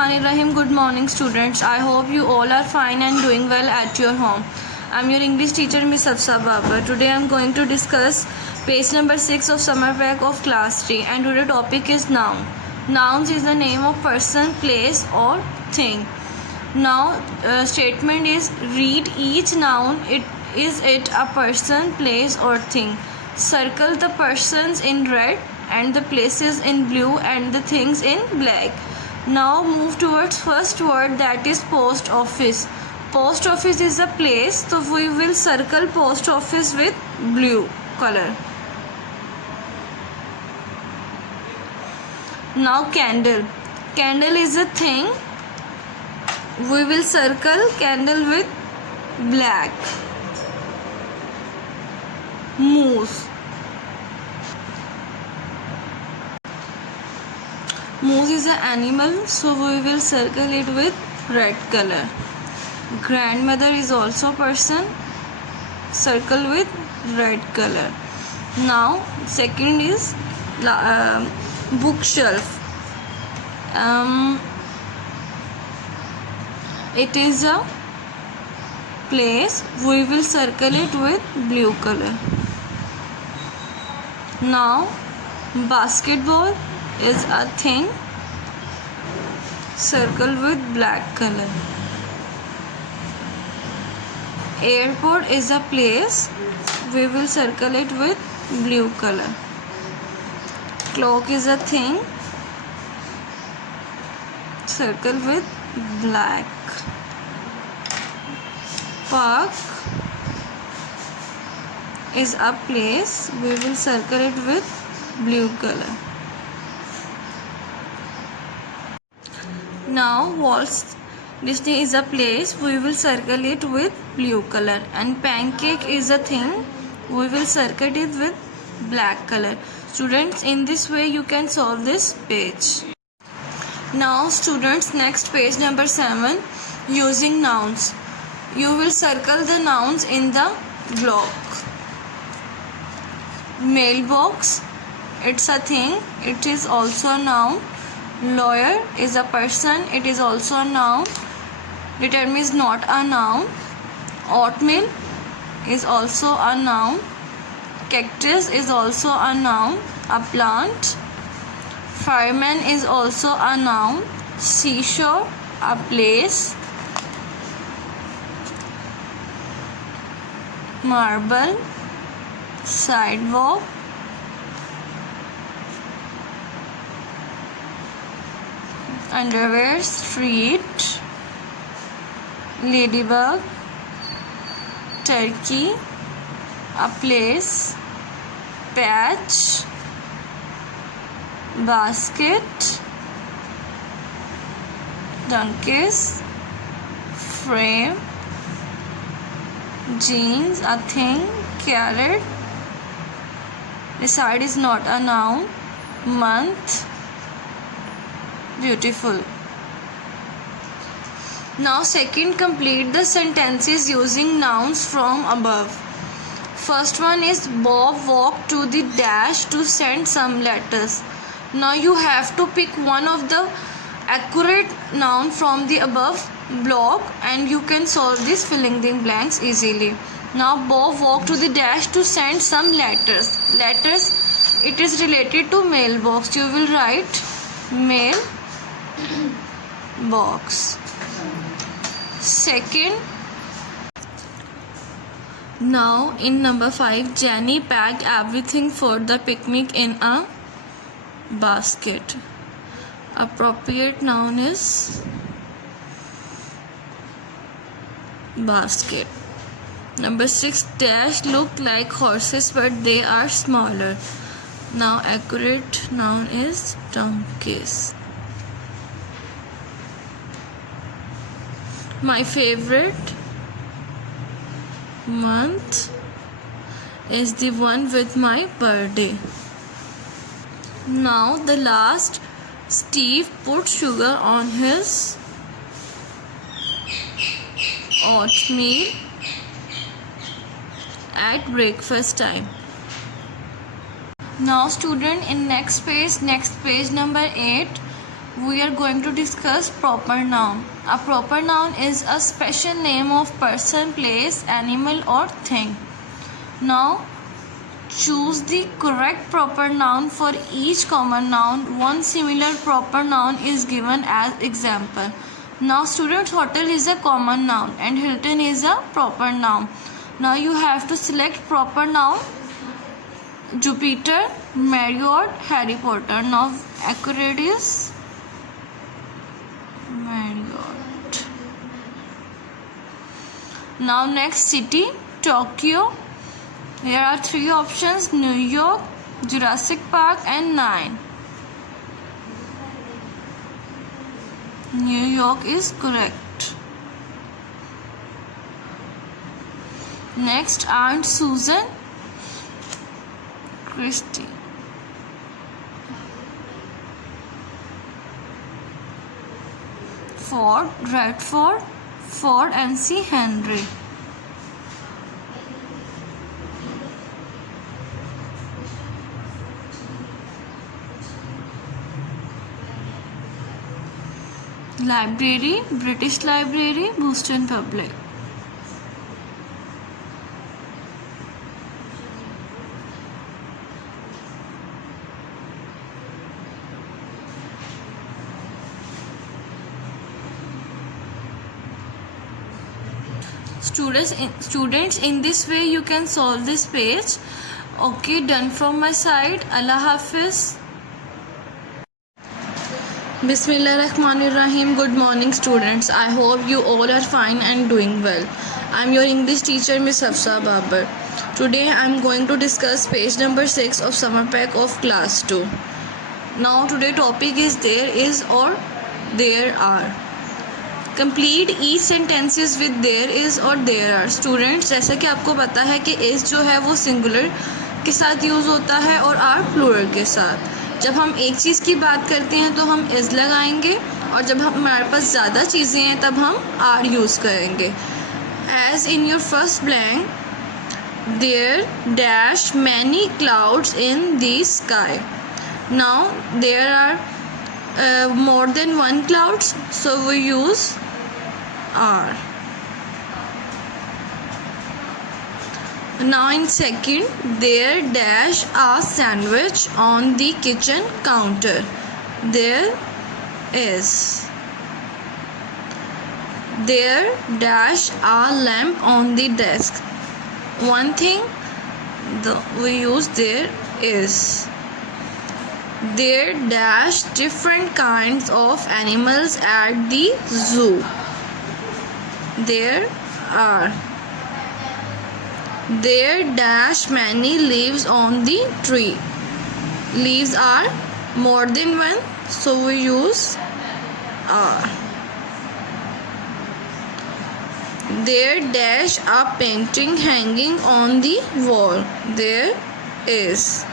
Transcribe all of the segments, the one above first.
Bismillahirrahmanirrahim. Good morning, students. I hope you all are fine and doing well at your home. I'm your English teacher, Miss Hafsa Baba. Today I'm going to discuss page number 6 of summer pack of class 3, and today's topic is noun. Nouns is the name of person, place or thing. Now statement is read each noun. Is it a person, place or thing? Circle the persons in red and the places in blue and the things in black. Now move towards first word, that is post office. Post office is a place, so we will circle post office with blue color. Now candle. Candle is a thing. We will circle candle with black. Moose. Moose is an animal, so we will circle it with red color. Grandmother is also a person, circle with red color. Now second is bookshelf. It is a place, we will circle it with blue color. Now basketball is a thing, circle with black color. Airport is a place, we will circle it with blue color. Clock is a thing, circle with black. Park is a place, we will circle it with blue color. Now Walt Disney is a place, we will circle it with blue color. And pancake is a thing, we will circle it with black color. Students, in this way you can solve this page. Now students, next page number 7, using nouns. You will circle the nouns in the block. Mailbox, it's a thing, it is also a noun. Lawyer is a person, it is also a noun. Determine is not a noun. Oatmeal is also a noun. Cactus is also a noun, a plant. Fireman is also a noun. Seashore, a place. Marble, sidewalk. Underwear, street. Ladybug, turkey, a place. Patch, basket. Donkeys, frame. Jeans, a thing. Carrot, reside is not a noun. Month, beautiful. Now second, complete the sentences using nouns from above. First one is Bob walked to the dash to send some letters. Now you have to pick one of the accurate noun from the above block and you can solve this filling the blanks easily. Now Bob walked to the dash to send some letters. Letters, it is related to mailbox. You will write mail box. Second, now in number 5, Jenny packed everything for the picnic in a basket. Appropriate noun is basket. Number 6, dash look like horses but they are smaller. Now accurate noun is donkeys. My favorite month is the one with my birthday. Now the last, Steve put sugar on his oatmeal at breakfast time. Now student, in next page number 8, we are going to discuss proper noun. A proper noun is a special name of person, place, animal or thing. Now choose the correct proper noun for each common noun. One similar proper noun is given as example. Now students, hotel is a common noun and Hilton is a proper noun. Now you have to select proper noun. Jupiter, Marriott, Harry Potter. Now accurate is Marriott. Now next city, Tokyo. Here are 3 options: New York, Jurassic Park and 9. New York is correct. Next, Aunt Susan, Christie. Ford, Redford, Ford and C. Henry. Library, British Library, Boston Public. Students, in this way you can solve this page. Okay, done from my side. Allah Hafiz. Bismillahirrahmanirrahim. Good morning students. I hope you all are fine and doing well. I am your English teacher Miss Hafsa Babar. Today I am going to discuss page number 6 of summer pack of class 2. Now today topic is there is or there are. Complete each sentences with there is और there are. Students, जैसा कि आपको पता है कि is जो है वो singular के साथ यूज़ होता है और are plural के साथ. जब हम एक चीज़ की बात करते हैं तो हम is लगाएंगे और जब हमारे पास ज़्यादा चीज़ें हैं तब हम are यूज़ करेंगे. As in your first blank, there dash many clouds in the sky. Now there are more than one clouds, so we use are. Now in second, there dash a sandwich on the kitchen counter. There is. There dash a lamp on the desk. One thing we use there is. There dash different kinds of animals at the zoo. There are. There dash many leaves on the tree. Leaves are more than one, so we use are. There dash a painting hanging on the wall. There is.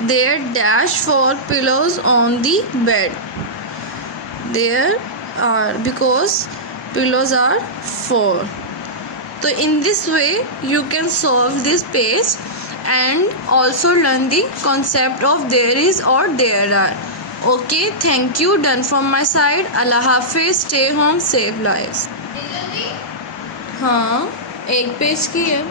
There dash 4 pillows on the bed. There are, because pillows are 4. So in this way you can solve this page and also learn the concept of there is or there are. Okay, thank you. Done from my side. Allah Hafiz. Stay home, save lives. हाँ, एक page की है.